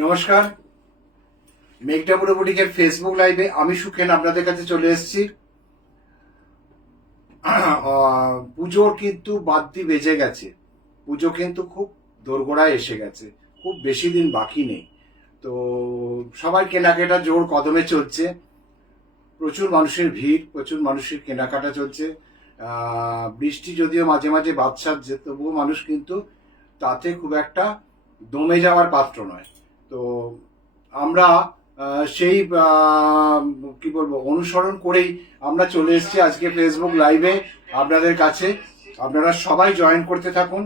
নমস্কার, মেঘটা বুটিকের ফেসবুক লাইভে আমি সুখেন আপনাদের কাছে চলে এসেছি। পুজোর কিন্তু বাদ্যি বেজে গেছে, পুজো কিন্তু খুব দোরগোড়ায় এসে গেছে, খুব বেশি দিন বাকি নেই। তো সবাই কেনাকাটা জোর কদমে চলছে, প্রচুর মানুষের ভিড়, প্রচুর মানুষের কেনাকাটা চলছে। বৃষ্টি যদিও মাঝে মাঝে বাদ সাধছে, তবুও মানুষ কিন্তু তাতে খুব একটা দমে যাওয়ার পাত্র নয়। তো আমরা সেই কি বলবো অনুসরণ করেই আমরা চলে এসেছি আজকে ফেসবুক লাইভে আপনাদের কাছে। আপনারা সবাই জয়েন করতে থাকুন।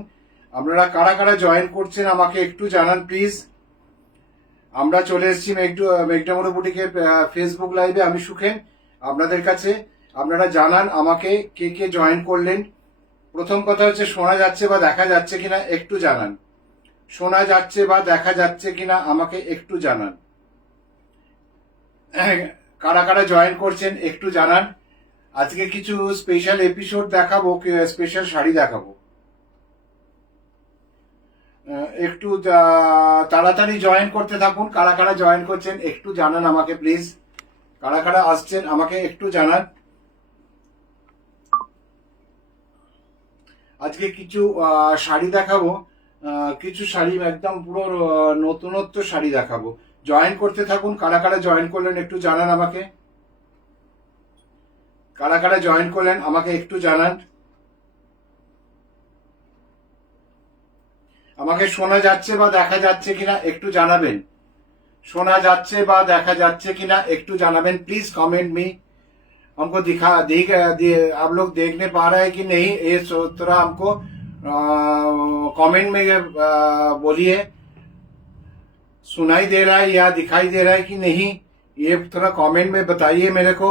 আপনারা কারা কারা জয়েন করছেন আমাকে একটু জানান প্লিজ। আমরা চলে এসেছি মেঘডামরু বুটিকের ফেসবুক লাইভে আমি সুখেন আপনাদের কাছে। আপনারা জানান আমাকে কে কে জয়েন করলেন। প্রথম কথা হচ্ছে শোনা যাচ্ছে বা দেখা যাচ্ছে কিনা একটু জানান। শোনা যাচ্ছে বা দেখা যাচ্ছে কিনা আমাকে একটু জানান। কারা কারা জয়েন করছেন একটু জানান। আজকে কিছু স্পেশাল এপিসোড দেখাবো, স্পেশাল শাড়ি দেখাবো। একটু তাড়াতাড়ি জয়েন করতে থাকুন। কারা কারা জয়েন করছেন একটু জানান আমাকে প্লিজ। কারা কারা আসছেন আমাকে একটু জানান। আজকে কিছু শাড়ি দেখাবো, কিছু শাড়ি একদম পুরো নতুনত্ব শাড়ি দেখাবো। জয়েন করতে থাকুন। কারা কারা জয়েন করলেন একটু জানান আমাকে। কারা কারা জয়েন করলেন আমাকে একটু জানান। আমাকে শোনা যাচ্ছে বা দেখা যাচ্ছে কিনা একটু জানাবেন। শোনা যাচ্ছে বা দেখা যাচ্ছে কিনা একটু জানাবেন प्लीज कमेंट मी। हमको आप लोग देखने पा रहे हैं कि नहीं, ये थोड़ा हमको कमेंट में बोलिए। सुनाई दे रहा है या दिखाई दे रहा है कि नहीं, ये थोड़ा कमेंट में बताइए मेरे को।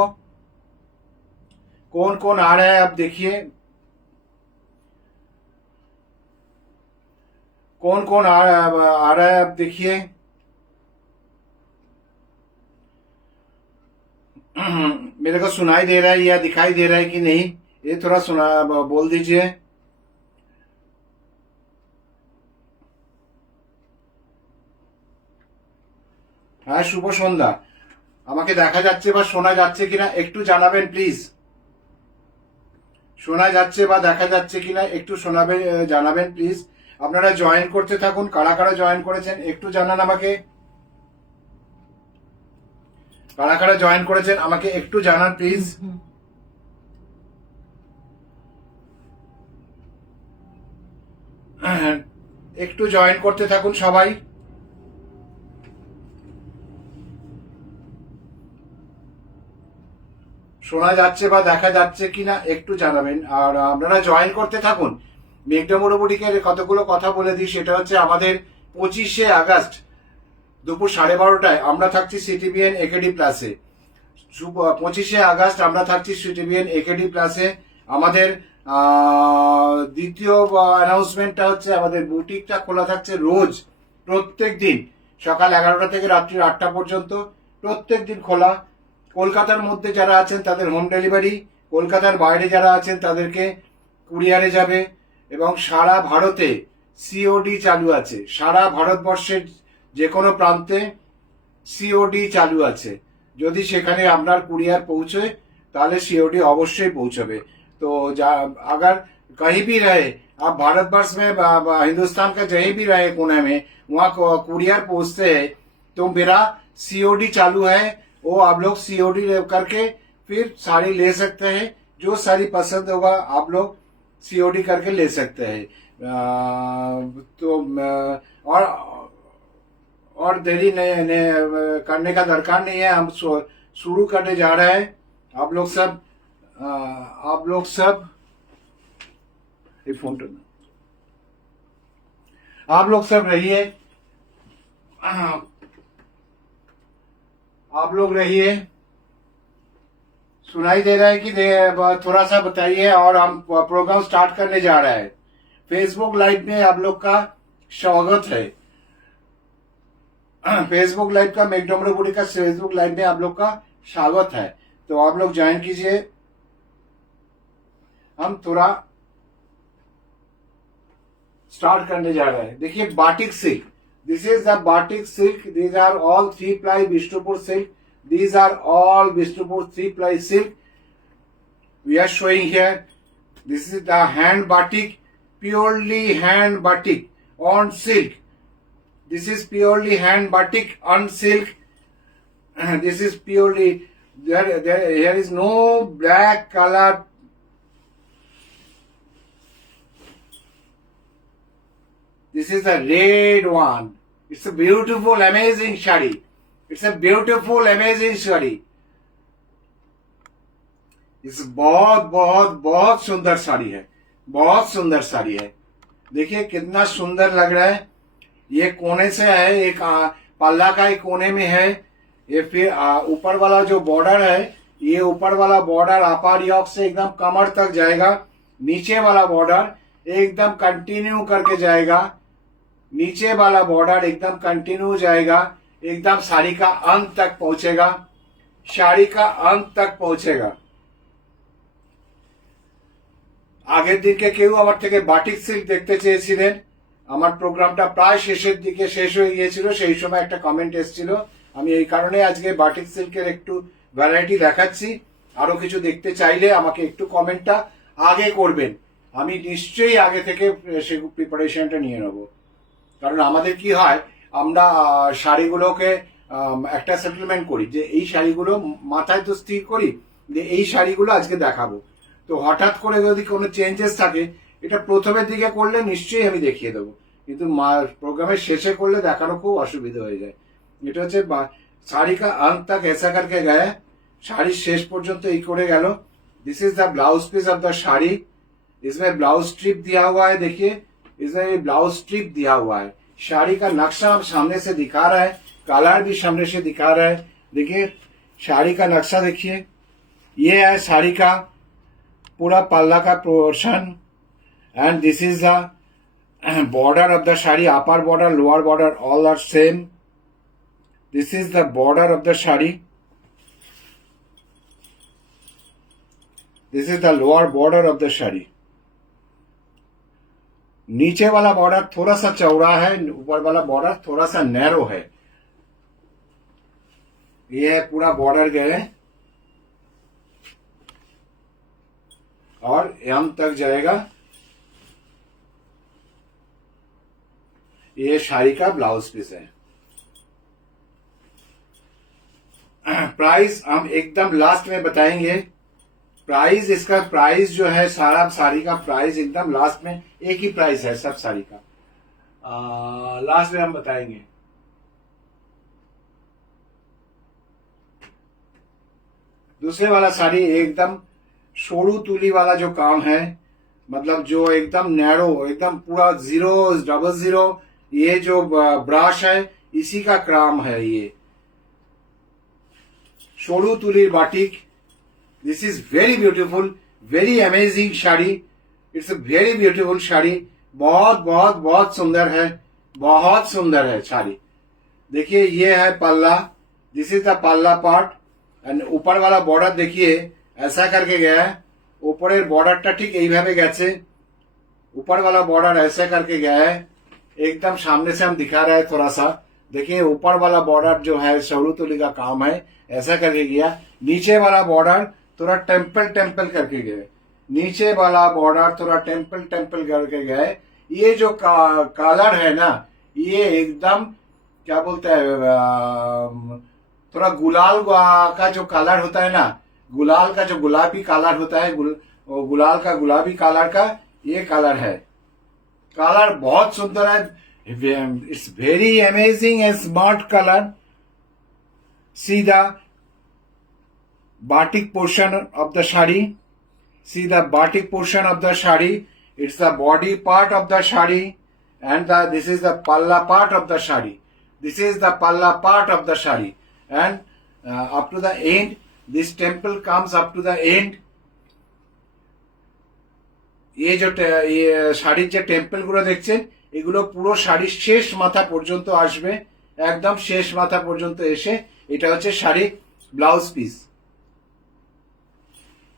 कौन कौन आ रहा है आप देखिए, कौन कौन आ रहा है आप देखिए। मेरे को सुनाई दे रहा है या दिखाई दे रहा है कि नहीं, ये थोड़ा सुना बोल दीजिए। হ্যাঁ, শুভ সন্ধ্যা। আমাকে দেখা যাচ্ছে বা শোনা যাচ্ছে কিনা একটু জানাবেন প্লিজ। শোনা যাচ্ছে বা দেখা যাচ্ছে কিনা একটু জানাবেন প্লিজ। আপনারা জয়েন করতে থাকুন। কারা কারা জয়েন করেছেন একটু জানান আমাকে। কারা কারা জয়েন করেছেন আমাকে একটু জানান প্লিজ। একটু জয়েন করতে থাকুন সবাই। শোনা যাচ্ছে বা দেখা যাচ্ছে কিনা একটু জানাবেন। আর আপনারা জয়েন করতে থাকুন। মেঘডামরু বুটিকের কতগুলো কথা বলে দিই। সেটা হচ্ছে আমাদের 25শে আগস্ট দুপুর 12:30টায় আমরা থাকছি সিটিবিএন একেডি প্লাসে। 25শে আগস্ট আমরা থাকছি সিটিবিএন একেডি প্লাসে। আমাদের দ্বিতীয় অ্যানাউন্সমেন্টটা হচ্ছে আমাদের বুটিকটা খোলা থাকছে রোজ, প্রত্যেক দিন সকাল 11টা থেকে রাত্রি 8টা পর্যন্ত, প্রত্যেক দিন খোলা। কলকাতার মধ্যে যারা আছেন তাদের হোম ডেলিভারি, কলকাতার বাইরে যারা আছেন তাদেরকে কুরিয়ারে যাবে। এবং সারা ভারতে সিওডি চালু আছে। সারা ভারতবর্ষের যে কোনো প্রান্তে সিওডি চালু আছে। যদি সেখানে আপনার কুরিয়ার পৌঁছয় তাহলে सीओडी अवश्य पहुंचবে। तो अगर कहीं भी रहे आप भारतवर्ष में, हिंदुस्तान का कहीं भी रहे कोने में, वहाँ कुरियर पहुंचते हैं तो मेरा सीओडी चालू है। वो आप लोग सीओडी करके फिर साड़ी ले सकते हैं। जो साड़ी पसंद होगा आप लोग सीओडी करके ले सकते हैं। तो और देरी करने का दरकार नहीं है। हम शुरू करने जा रहे हैं। आप लोग सब फोन आप लोग सब रहिए, आप लोग रहिए। सुनाई दे रहा है कि थोड़ा सा बताइए। और हम प्रोग्राम स्टार्ट करने जा रहे हैं। फेसबुक लाइव में आप लोग का स्वागत है। फेसबुक लाइव का मेघडमरू बुटीक का फेसबुक लाइव में आप लोग का स्वागत है। तो आप लोग ज्वाइन कीजिए। हम थोड़ा स्टार्ट करने जा रहे हैं। देखिए batik silk, This is the batik silk. These are all 3-ply Bishnupur silk. These are all Bishnupur 3-ply silk. We are showing here. This is the hand batik, purely hand batik on silk. This is purely hand batik on silk. This is purely here is no black color. This is the red one. It's a beautiful, amazing shadi. It's a beautiful, amazing shadi. इस बहुत बहुत बहुत सुंदर साड़ी है, बहुत सुंदर साड़ी है। देखिए कितना सुंदर लग रहा है। ये कोने से है, एक पल्ला का एक कोने में है। ये फिर ऊपर वाला जो बॉर्डर है, ये ऊपर वाला बॉर्डर अपर योक से एकदम कमर तक जाएगा। नीचे वाला बॉर्डर एकदम कंटिन्यू करके जाएगा। नीचे वाला बॉर्डर एकदम कंटिन्यू जाएगा, एकदम साड़ी का अंत तक पहुंचेगा। साड़ी का अंत तक पहुंचेगा। আগের দিকে কেউ আমার থেকে বাটিক সিল্ক দেখতে চেয়েছিলেন। আমার প্রোগ্রামটা প্রায় শেষের দিকে শেষ হয়ে গিয়েছিল, সেই সময় একটা কমেন্ট এসেছিল। আমি এই কারণে আজকে বাটিক সিল্কের একটু ভ্যারাইটি দেখাচ্ছি। আরো কিছু দেখতে চাইলে আমাকে একটু কমেন্টটা আগে করবেন, আমি নিশ্চয়ই আগে থেকে সে প্রিপারেশনটা নিয়ে নেব। কারণ আমাদের কি হয়, আমরা শাড়িগুলোকে একটা সেটেলমেন্ট করি যে এই শাড়িগুলো মাথায় তো স্থির করি যে এই শাড়িগুলো আজকে দেখাবো। তো হঠাৎ করে যদি কোনো চেঞ্জেস থাকে, এটা প্রথমের দিকে করলে নিশ্চয়ই আমি দেখিয়ে দেবো, কিন্তু প্রোগ্রামের শেষে করলে দেখানো খুব অসুবিধা হয়ে যায়। এটা হচ্ছে শাড়ি কা अंत तक ऐसा करके गया, শাড়ির শেষ पर्यंत এই করে গেল। This is the blouse piece of the sari. इसमें ब्लाउज स्ट्रिप दिया हुआ है, देखिए इसमें ब्लाउज स्ट्रिप दिया हुआ है। शाड़ी का नक्शा हम सामने से दिखा रहा है, कलर भी सामने से दिखा रहा है। देखिए शाड़ी का नक्शा देखिए, ये है शाड़ी का पूरा पल्ला का portion. And this is the border of the sari, upper border lower border all are same. This is the border of the sari. This is the lower border of the sari. नीचे वाला बॉर्डर थोड़ा सा चौड़ा है, ऊपर वाला बॉर्डर थोड़ा सा नैरो है। ये है पूरा बॉर्डर गए और यहां तक जाएगा। ये शाड़ी का ब्लाउज पीस है। प्राइस हम एकदम लास्ट में बताएंगे। प्राइस, इसका प्राइस जो है सारा साड़ी का प्राइस एकदम लास्ट में, एक ही प्राइस है सब साड़ी का, लास्ट में हम बताएंगे। दूसरे वाला साड़ी एकदम सोड़ू तुली वाला जो काम है, मतलब जो एकदम नैरो, एकदम पूरा 000, ये जो ब्रश है इसी का काम है। ये सोड़ू तुली batik. This is very beautiful, very amazing sari. It's a very beautiful sari. बहुत बहुत बहुत सुंदर है, बहुत सुंदर है साड़ी। देखिए ये है पल्ला, this is the palla part. And ऊपर वाला बॉर्डर देखिए ऐसा करके गया है। ऊपरेर बॉर्डरটা ঠিক এইভাবে গেছে, ऊपर वाला बॉर्डर ऐसे करके गया है। एकदम सामने से हम दिखा रहे हैं थोड़ा सा। देखिए ऊपर वाला बॉर्डर जो है सौरू तुली का काम है, ऐसा करके गया। नीचे वाला बॉर्डर थोड़ा टेम्पल टेम्पल करके गए, नीचे वाला बॉर्डर थोड़ा टेम्पल टेम्पल करके गए। ये जो कलर है ना, ये एकदम क्या बोलते हैं, थोड़ा गुलाल का जो कलर होता है ना, गुलाल का जो गुलाबी कलर होता है, गुलाल का गुलाबी कलर का ये कलर है। कलर बहुत सुंदर है। It's very amazing and smart colour. See the batik portion of the shadi. See the batik portion of the shadi. It's the body part of the shadi, and this is the palla part of the shadi. This is the palla part of the shadi, and up to the end, this temple comes up to the end. ये जो ये শাড়ির যে temple গুলো দেখছেন, এগুলো পুরো শাড়ির শেষ মাথা পর্যন্ত আসবে, একদম শেষ মাথা পর্যন্ত এসে এটা হচ্ছে শাড়ির ব্লাউজ পিস।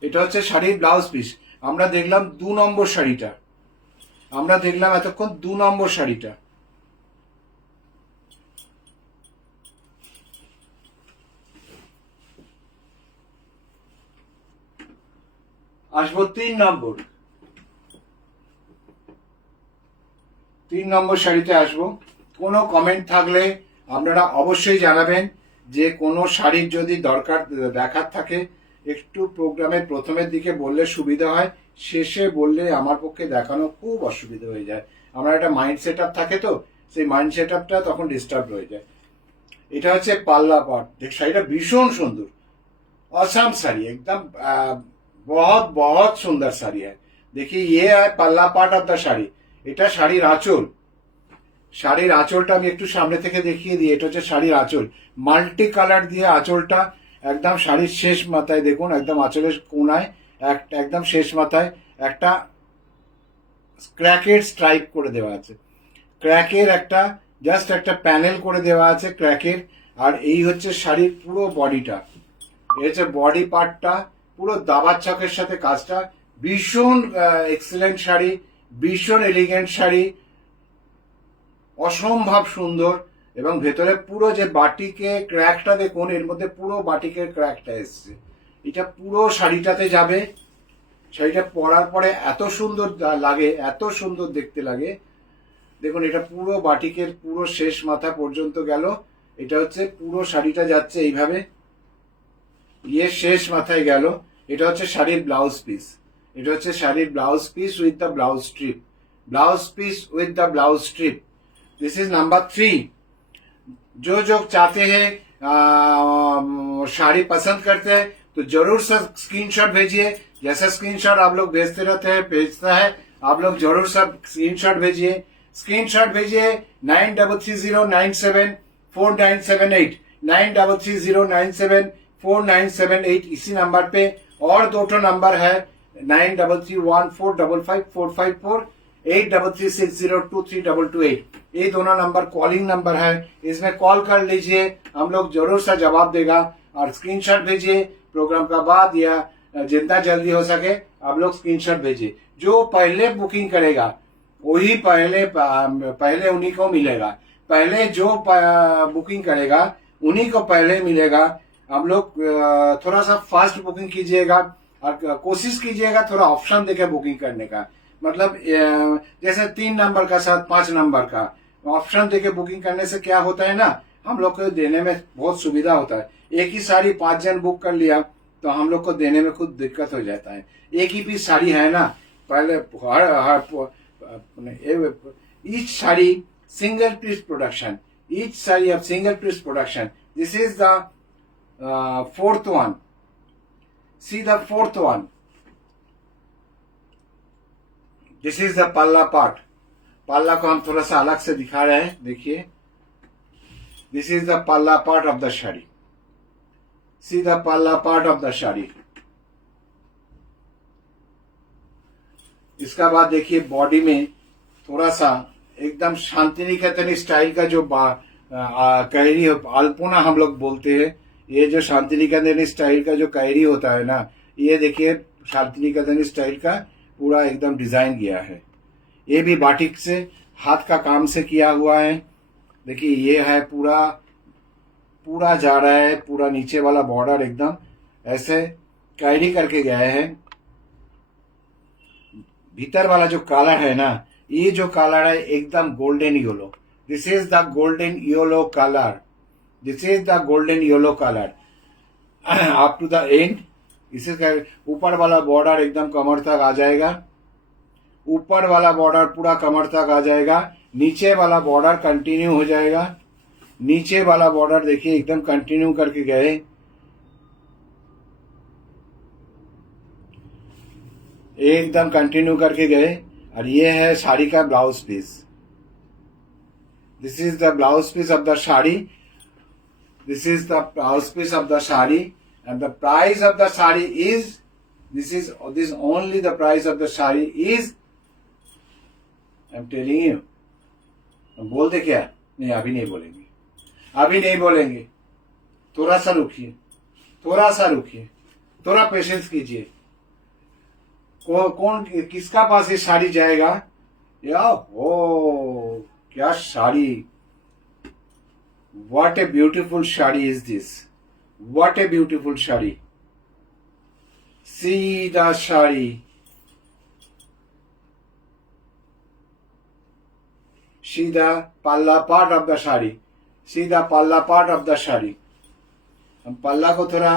এটা হচ্ছে শাড়ির ব্লাউজ পিস। আমরা দেখলাম 2 নম্বর শাড়িটা, আমরা দেখলাম এতক্ষণ 2 নম্বর শাড়িটা। আসবো 3 নম্বর। 3 নম্বর শাড়িতে আসবো। কোনো কমেন্ট থাকলে আপনারা অবশ্যই জানাবেন, যে কোনো শাড়ির যদি দরকার দেখার থাকে একটু প্রোগ্রামের প্রথমের দিকে বললে সুবিধা হয়, শেষে বললে আমার পক্ষে দেখানো খুব অসুবিধা হয়ে যায়। আমার একটা মাইন্ড সেট আপ থাকে, তো সেই মাইন্ড সেট আপটা তখন ডিস্টার্ব হয়ে যায়। এটা হচ্ছে পাল্লা পাট। দেখ শাড়িটা ভীষণ সুন্দর, असम साड़ी एकदम बहुत बहुत सुंदर साड़ी है। देखिए ये है पल्ला पार्ट ऑफ द শাড়ি। এটা শাড়ির আঁচল। শাড়ির আঁচলটা আমি একটু সামনে থেকে দেখিয়ে দিই। এটা হচ্ছে শাড়ির আঁচল, মাল্টি কালার দিয়ে আঁচলটা একদম শাড়ির শেষ মাথায় দেখুন, একদম আঁচলের কোনায় একদম শেষ মাথায় একটা ক্র্যাকের স্ট্রাইপ করে দেওয়া আছে, ক্র্যাকের একটা জাস্ট একটা প্যানেল করে দেওয়া আছে ক্র্যাকের। আর এই হচ্ছে শাড়ির পুরো বডিটা, এই হচ্ছে বডি পার্টটা, পুরো দাবার চকের সাথে কাজটা। ভীষণ এক্সেলেন্ট শাড়ি, ভীষণ এলিগেন্ট শাড়ি, অসম্ভব সুন্দর। এবং ভেতরে পুরো যে বাটিকে ক্র্যাকটা দেখুন, এর মধ্যে পুরো বাটিকের ক্র্যাকটা এসছে। এটা পুরো শাড়িটাতে যাবে। শাড়িটা পরার পরে এত সুন্দর লাগে, এত সুন্দর দেখতে লাগে। দেখুন এটা পুরো বাটিকের পুরো শেষ মাথা পর্যন্ত গেল। এটা হচ্ছে পুরো শাড়িটা যাচ্ছে এইভাবে, ইয়ে শেষ মাথায় গেল। এটা হচ্ছে শাড়ির ব্লাউজ পিস। এটা হচ্ছে শাড়ির blouse piece with the blouse strip, blouse piece with the blouse strip. This is number 3। जो जो चाहते हैं साड़ी पसंद करते हैं तो जरूर सर स्क्रीनशॉट भेजिए। जैसे स्क्रीनशॉट आप लोग भेजते रहते हैं, भेजता है, आप लोग जरूर सब स्क्रीनशॉट भेजिए। स्क्रीनशॉट भेजिए 9330974978 9330974978 इसी नंबर पे। और 2 नंबर है 9331455454 8336023228। ये दोनों नंबर कॉलिंग नंबर है, इसमें कॉल कर लीजिए, हम लोग जरूर सा जवाब देगा। और स्क्रीनशॉट भेजिए प्रोग्राम का बाद, या जितना जल्दी हो सके आप लोग स्क्रीनशॉट भेजिए। जो पहले बुकिंग करेगा वही पहले उन्हीं को मिलेगा। पहले जो बुकिंग करेगा उन्हीं को पहले मिलेगा। हम लोग थोड़ा सा फास्ट बुकिंग कीजिएगा और कोशिश कीजिएगा थोड़ा ऑप्शन देके बुकिंग करने का। मतलब जैसे 3 नंबर का साथ 5 नंबर का ऑप्शन देके बुकिंग करने से क्या होता है ना, हम लोग को देने में बहुत सुविधा होता है। एक ही साड़ी 5 जन बुक कर लिया तो हम लोग को देने में खुद दिक्कत हो जाता है। एक ही पीस साड़ी है ना, पहले each sari single piece production, each sari of single piece production. This is the 4th one। See the 4th one। This is the palla part. पल्ला को हम थोड़ा सा अलग से दिखा रहे हैं, देखिए। This is the palla part of the sari. See the palla part of the sari. इसका बाद देखिए बॉडी में थोड़ा सा एकदम शांतिनिकेतन स्टाइल का जो कैरी अल्पोना हम लोग बोलते हैं, ये जो शांतिनिकेतन स्टाइल का जो कैरी होता है ना, ये देखिए शांतिनिकेतन स्टाइल का पूरा एकदम डिजाइन किया है। ये भी बाटिक से हाथ का काम से किया हुआ है। देखिए ये है पूरा पूरा जा रहा है, पूरा नीचे वाला बॉर्डर एकदम ऐसे कैरी करके गए हैं। भीतर वाला जो कलर है ना, ये जो कलर है एकदम golden yellow. This is the golden yellow colour. This is the golden yellow colour up to the end. इसे ऊपर वाला बॉर्डर एकदम कमर तक आ जाएगा, ऊपर वाला बॉर्डर पूरा कमर तक आ जाएगा। नीचे वाला बॉर्डर कंटिन्यू हो जाएगा। नीचे वाला बॉर्डर देखिए एकदम कंटिन्यू करके गए, एकदम कंटिन्यू करके गए। और ये है साड़ी का blouse piece. This is the blouse piece of the sari. This is the blouse piece of the sari and the price of the sari is this only the price of the sari is, I'm telling you। हम बोलते क्या? नहीं अभी नहीं बोलेंगे, अभी नहीं बोलेंगे। थोड़ा सा रुकिए, थोड़ा सा रुकिए, थोड़ा पेशेंस कीजिए। कौन किसका पास ये साड़ी जाएगा? या ओ क्या sari, what a beautiful sari is this। What a beautiful shari। सीधा साड़ी, सीधा पल्ला पार्ट ऑफ द साड़ी, सीधा पल्ला पार्ट ऑफ द साड़ी। हम पल्ला को थोड़ा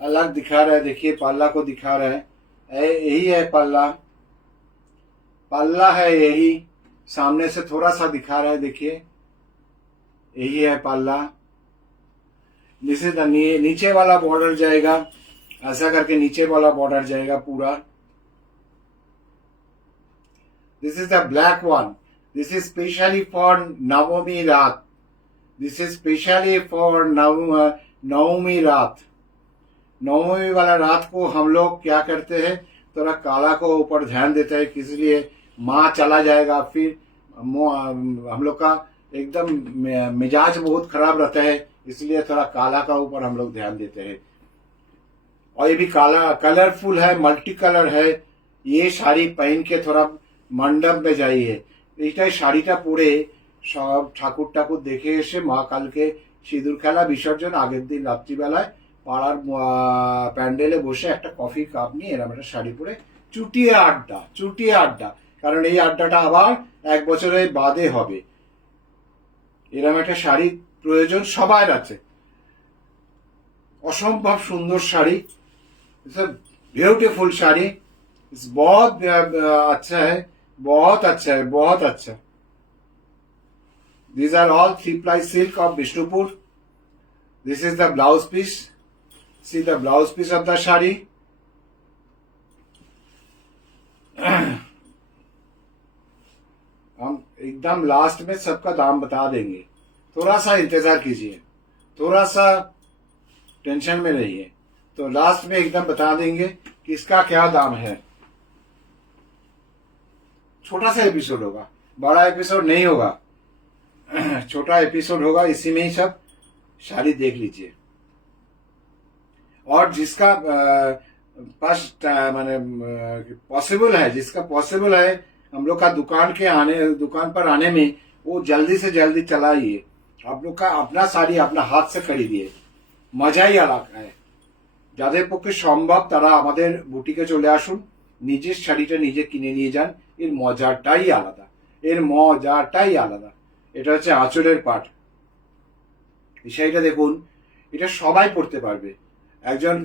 अलग दिखा रहे हैं, देखिए पल्ला को दिखा रहे हैं, यही है पल्ला, पल्ला है यही, सामने से थोड़ा सा दिखा रहा है, देखिए यही है पल्ला। नीचे वाला बॉर्डर जाएगा, ऐसा करके नीचे वाला बॉर्डर जाएगा पूरा। This is the black one, this is specially for Navami raat, this is specially for Navami raat. Navami वाला रात को हम लोग क्या करते हैं, थोड़ा काला को ऊपर ध्यान देते हैं, इसलिए माँ चला जाएगा, फिर हम लोग का एकदम मिजाज बहुत खराब रहता है, इसलिए थोड़ा काला का ऊपर हम लोग ध्यान देते हैं। और ये भी काला कलरफुल है, मल्टी कलर है। ये साड़ी पहन के थोड़ा मंडप में जाइए, এইটাই শাড়িটা পরে সব ঠাকুর ঠাকুর দেখে এসে মা কালকে সিঁদুর খেলা বিসর্জন আগের দিন রাত্রিবেলায় পাড়ার প্যান্ডেলে বসে একটা কফি কাপ নিয়ে এরকম একটা শাড়ি পরে চুটিয়ে আড্ডা, চুটিয়ে আড্ডা, কারণ এই আড্ডাটা আবার 1 বছরের বাদে হবে। এরকম একটা শাড়ি প্রয়োজন সবার আছে, অসম্ভব সুন্দর শাড়ি, ब्यूटीफुल साड़ी, बहुत अच्छा है, बहुत अच्छा है, बहुत अच्छा। These are all 3-ply silk of Bishnupur. This is the blouse piece. See the blouse piece of the shari. हम एकदम लास्ट में सबका दाम बता देंगे, थोड़ा सा इंतजार कीजिए, थोड़ा सा टेंशन में रहिए, तो लास्ट में एकदम बता देंगे कि इसका क्या दाम है। छोटा सा एपिसोड होगा, बड़ा एपिसोड नहीं होगा, छोटा एपिसोड होगा, इसी में ही सब सारी देख लीजिए। और जिसका पास माने पॉसिबल है, जिसका पॉसिबल है हम लोग का दुकान पर आने में, वो जल्दी से जल्दी चलाइए, आप लोग का अपना साड़ी अपना हाथ से खरीदिए, मजाई अलग है। যাদের পক্ষে সম্ভব তারা আমাদের বুটিকে চলে আসুন, নিজের শাড়িটা নিজে কিনে নিয়ে যান, এর মজাটাই আলাদা, এর মজাটাই আলাদা। এটা হচ্ছে আঁচলের পাট, এই শাড়িটা দেখুন, এটা সবাই পরতে পারবে, একজন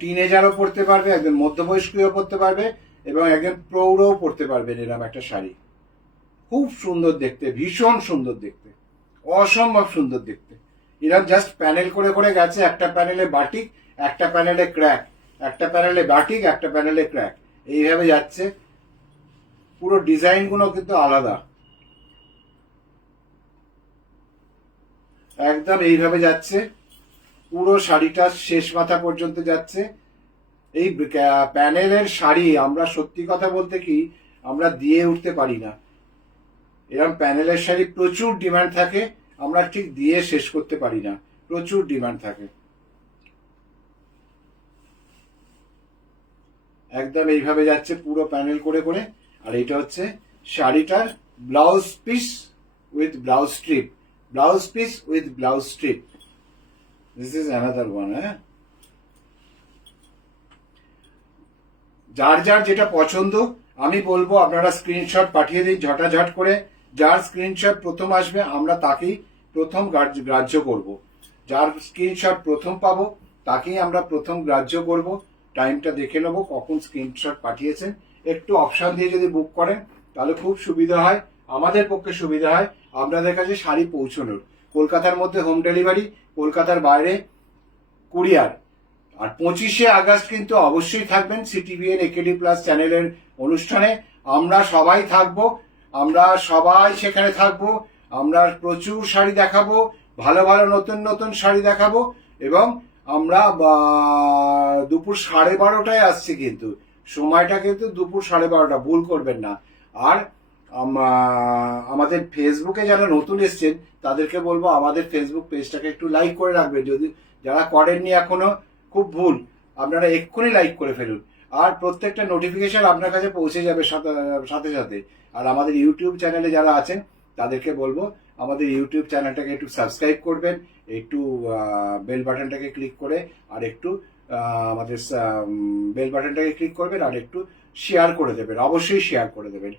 টিনেজারও পরতে পারবে, একজন মধ্যবয়স্কও পরতে পারবে, এবং একজন প্রৌঢ়ও পরতে পারবেন। এরকম একটা শাড়ি খুব সুন্দর দেখতে, ভীষণ সুন্দর দেখতে, অসম্ভব সুন্দর দেখতে। এরকম জাস্ট প্যানেল করে করে গেছে, একটা প্যানেলে বাটিক, একটা প্যানেলে ক্র্যাক, একটা প্যানেলে বাটিক, একটা প্যানেলে ক্র্যাক, এইভাবে যাচ্ছে। পুরো ডিজাইন গুলো কিন্তু আলাদা, একদম এইভাবে যাচ্ছে, পুরো শাড়িটা শেষ মাথা পর্যন্ত যাচ্ছে। এই প্যানেলের শাড়ি আমরা সত্যি কথা বলতে কি আমরা দিয়ে উঠতে পারি না, এরকম প্যানেলের শাড়ি প্রচুর ডিমান্ড থাকে, আমরা ঠিক দিয়ে শেষ করতে পারি না, প্রচুর ডিমান্ড থাকে। একদম এইভাবে যাচ্ছে পুরো প্যানেল করে করে। আর এটা হচ্ছে শাড়িটার blouse piece with blouse strip, blouse piece with blouse strip. This is another one. হ্যাঁ, যার যার যেটা পছন্দ আমি বলবো আপনারা স্ক্রিনশট পাঠিয়ে দিন ঝটাঝট করে। যার স্ক্রিনশট প্রথম আসবে আমরা তাকেই প্রথম গ্রাহ্য করব, যার স্ক্রিনশট প্রথম পাবো তাকেই আমরা প্রথম গ্রাহ্য করব। টাইমটা দেখে নেবো কখন স্ক্রিনশট পাঠিয়েছেন, একটু অপশন দিয়ে যদি বুক করেন তাহলে খুব সুবিধা হয়, আমাদের পক্ষে সুবিধা হয় আপনাদের কাছে শাড়ি পৌঁছানোর। কলকাতার মধ্যে হোম ডেলিভারি, কলকাতার বাইরে কুরিয়ার। আর 25শে আগস্ট কিন্তু অবশ্যই থাকবেন সিটিভিএন একেডি প্লাস চ্যানেলের অনুষ্ঠানে, আমরা সবাই থাকবো, আমরা সবাই সেখানে থাকবো, আমরা প্রচুর শাড়ি দেখাবো, ভালো ভালো নতুন নতুন শাড়ি দেখাবো, এবং আমরা দুপুর 12:30টায় আসছি, কিন্তু সময়টা কিন্তু দুপুর 12:30, ভুল করবেন না। আর আমাদের ফেসবুকে যারা নতুন এসছেন তাদেরকে বলবো আমাদের ফেসবুক পেজটাকে একটু লাইক করে রাখবেন, যদি যারা করেননি এখনো, খুব ভুল, আপনারা এক্ষুনি লাইক করে ফেলুন। আর প্রত্যেকটা নোটিফিকেশন আপনার কাছে পৌঁছে যাবে সাথে সাথে। আর আমাদের ইউটিউব চ্যানেলে যারা আছেন তাদেরকে বলবো আমাদের ইউটিউব চ্যানেলটাকে একটু সাবস্ক্রাইব করবেন, একটু বেল বাটনটাকে ক্লিক করে, আর একটু আমাদের বেল বাটনটাকে ক্লিক করবেন আর একটু শেয়ার করে দেবেন, অবশ্যই শেয়ার করে দেবেন।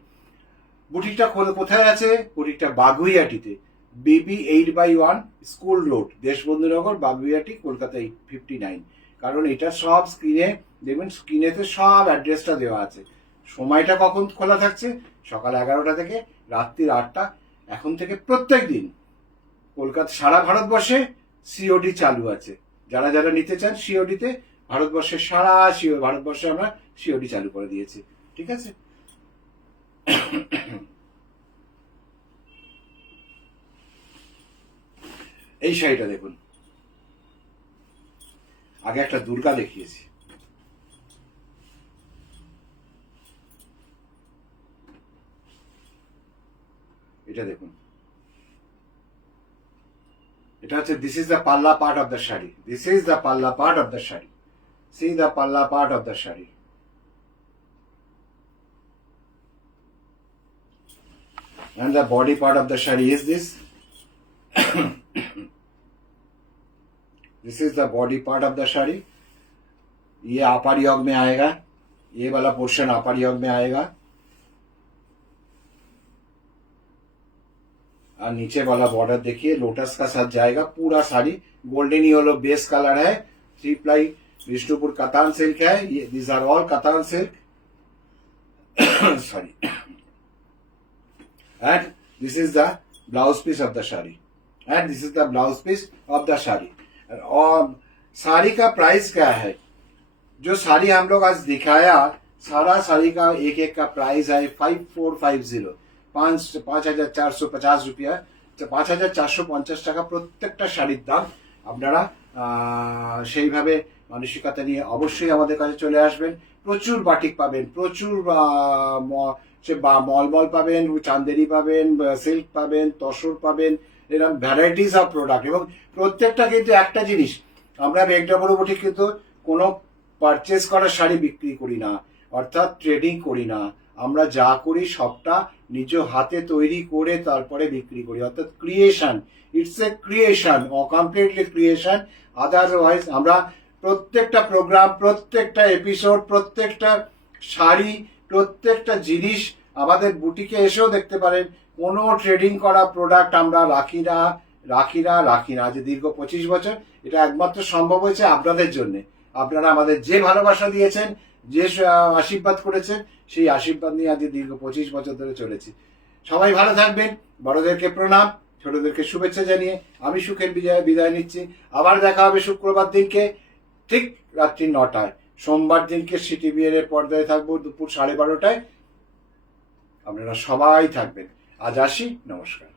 বুটিকটা কোথায় আছে? বুটিকটা বাগুইয়াটিতে, BB8/1 school road, Deshbandhunagar, Baguiati, Kolkata 859। কারণ এটা সব স্ক্রিনে দেখবেন, স্ক্রিনেতে সব অ্যাড্রেসটা দেওয়া আছে। সময়টা কখন খোলা থাকছে? সকাল 11টা থেকে রাত্রির 8টা। এখন থেকে প্রত্যেক দিন কলকাতা, সারা ভারতবর্ষে সিওডি চালু আছে। যারা যারা নিতে চান সিওডিতে, ভারতবর্ষের সারা ভারতবর্ষে আমরা সিওডি চালু করে দিয়েছি। ঠিক আছে? এই শাড়িটা দেখুন, আগে একটা দুর্গা দেখিয়েছি, এটা দেখুন, এটা হচ্ছে this is the palla part of the sari, this is the palla part of the sari, see the palla part of the sari. And the body part of the shari is this. This is the body part of the shari. ये अपर योग में आएगा, ये वाला portion अपर योग में आएगा, और नीचे वाला बॉर्डर देखिए लोटस का साथ जाएगा। पूरा sari golden yellow base colour है, 3 प्लाई विष्णुपुर कतान सिल्क है। ये these are all katan silk, sorry. And this is the blouse piece of the shari, and this is the blouse piece of the shari। और साड़ी का प्राइस क्या है? जो साड़ी हम लोग आज दिखाया, सारा साड़ी का एक एक का प्राइस है 5450, 5,450 रुपया, 5,450 টাকা প্রত্যেকটা শাড়ির দাম। আপনারা সেইভাবে মানসিকতা নিয়ে অবশ্যই আমাদের কাছে চলে আসবেন। প্রচুর বাটিক পাবেন, প্রচুর মলমল পাবেন, চান্দেরি পাবেন, সিল্ক পাবেন, তসর পাবেন, এরকম ভ্যারাইটিস অফ প্রোডাক্ট। এবং প্রত্যেকটা কিন্তু একটা জিনিস, আমরা মেঘডাবর বুটিক কিন্তু কোনো পারচেস করা শাড়ি বিক্রি করি না, অর্থাৎ ট্রেডিং করি না। আমরা যা করি সবটা নিজ হাতে তৈরি করে তারপরে বিক্রি করি, অর্থাৎ creation. It's a creation, completely creation. Otherwise আমরা প্রত্যেকটা প্রোগ্রাম, প্রত্যেকটা এপিসোড, প্রত্যেকটা শাড়ি, প্রত্যেকটা জিনিস আমাদের বুটিকে এসেও দেখতে পারেন। কোনো ট্রেডিং করা প্রোডাক্ট আমরা রাখি না। আজ দীর্ঘ 25 বছর এটা একমাত্র সম্ভব হয়েছে আপনাদের জন্য। আপনারা আমাদের যে ভালোবাসা দিয়েছেন, যে আশীর্বাদ করেছেন, সেই আশীর্বাদ নিয়ে আজ দীর্ঘ 25 বছর ধরে চলেছি। সবাই ভালো থাকবেন, বড়দেরকে প্রণাম, ছোটদেরকে শুভেচ্ছা জানিয়ে আমি সুখের বিদায় নিচ্ছি। আবার দেখা হবে শুক্রবার দিনকে ঠিক রাত্রি 9টায়। সোমবার দিনকে সিটিভিএর পর্দায় থাকবো দুপুর 12:30টায়। আপনারা সবাই থাকবেন। আজ আসি, নমস্কার।